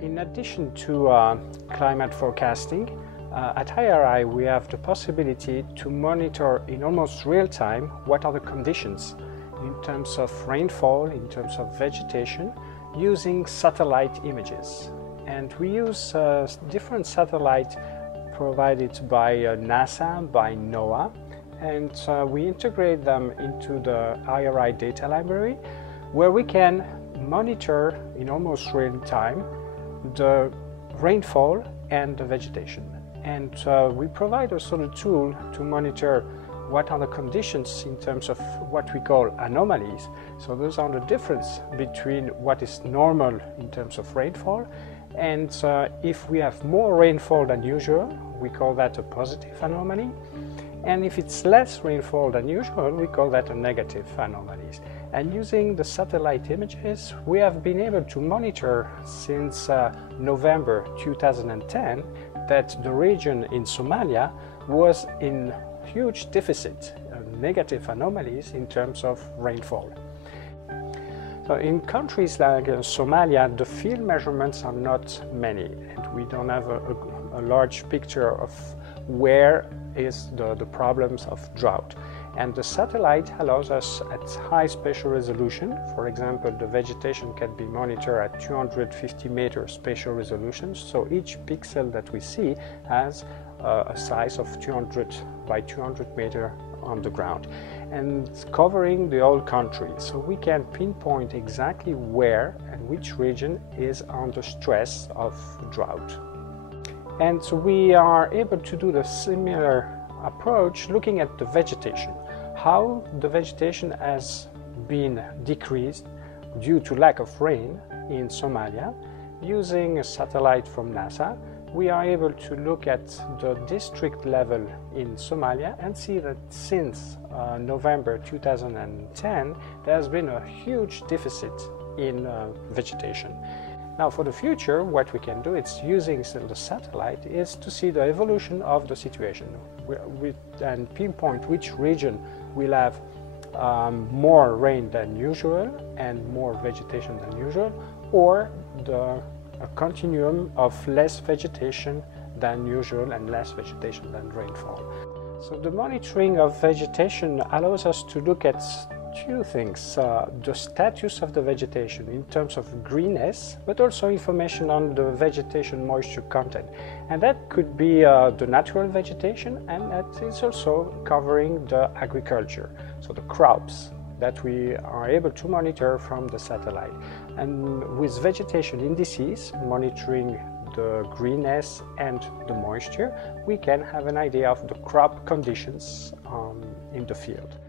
In addition to climate forecasting, at IRI we have the possibility to monitor in almost real time what are the conditions in terms of rainfall, in terms of vegetation, using satellite images. And we use different satellites provided by NASA, by NOAA, and we integrate them into the IRI data library, where we can monitor in almost real time the rainfall and the vegetation. And we provide also the tool to monitor what are the conditions in terms of what we call anomalies. So those are the difference between what is normal in terms of rainfall, and if we have more rainfall than usual, we call that a positive anomaly. And if it's less rainfall than usual, we call that a negative anomalies. And using the satellite images, we have been able to monitor since November 2010 that the region in Somalia was in huge deficit, negative anomalies in terms of rainfall. So in countries like Somalia, the field measurements are not many, and we don't have a large picture of where is the problems of drought. And the satellite allows us at high spatial resolution. For example, the vegetation can be monitored at 250 meters spatial resolution. So each pixel that we see has a size of 200 by 200 meter on the ground, and covering the whole country. So we can pinpoint exactly where and which region is under stress of drought. And so we are able to do the similar approach looking at the vegetation, how the vegetation has been decreased due to lack of rain in Somalia. Using a satellite from NASA, we are able to look at the district level in Somalia and see that since November 2010 there has been a huge deficit in vegetation. Now for the future, what we can do, it's using the satellite, is to see the evolution of the situation and pinpoint which region will have more rain than usual and more vegetation than usual, or a continuum of less vegetation than usual and less vegetation than rainfall. So the monitoring of vegetation allows us to look at two things: the status of the vegetation in terms of greenness, but also information on the vegetation moisture content. And that could be the natural vegetation, and that is also covering the agriculture, so the crops that we are able to monitor from the satellite. And with vegetation indices, monitoring the greenness and the moisture, we can have an idea of the crop conditions in the field.